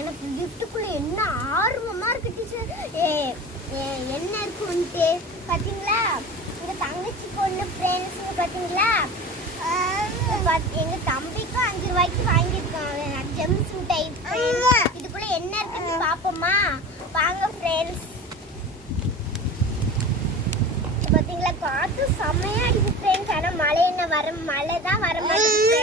எனக்கு கிஃப்ட்டுக்குள்ள என்ன ஆர்வமா இருக்கு டீச்சர். என்ன இருக்குன்ட்டு பார்த்தீங்களா? எங்க தங்கச்சி பொண்ணு ஃப்ரெண்ட்ஸுங்க பார்த்தீங்களா? எங்க தம்பிக்கும் 5 ரூபாய்க்கு வாங்கியிருக்காங்க ஜெம்ஸ் டைப். இதுக்குள்ள என்ன இருக்குன்னு பாப்போமா? வாங்க ஃப்ரெண்ட்ஸ். பார்த்தீங்களா காத்து செம்மையா அடிக்குது ஃப்ரெண்ட்ஸ். ஆனால் மழை தான் வர மாட்டேங்குது.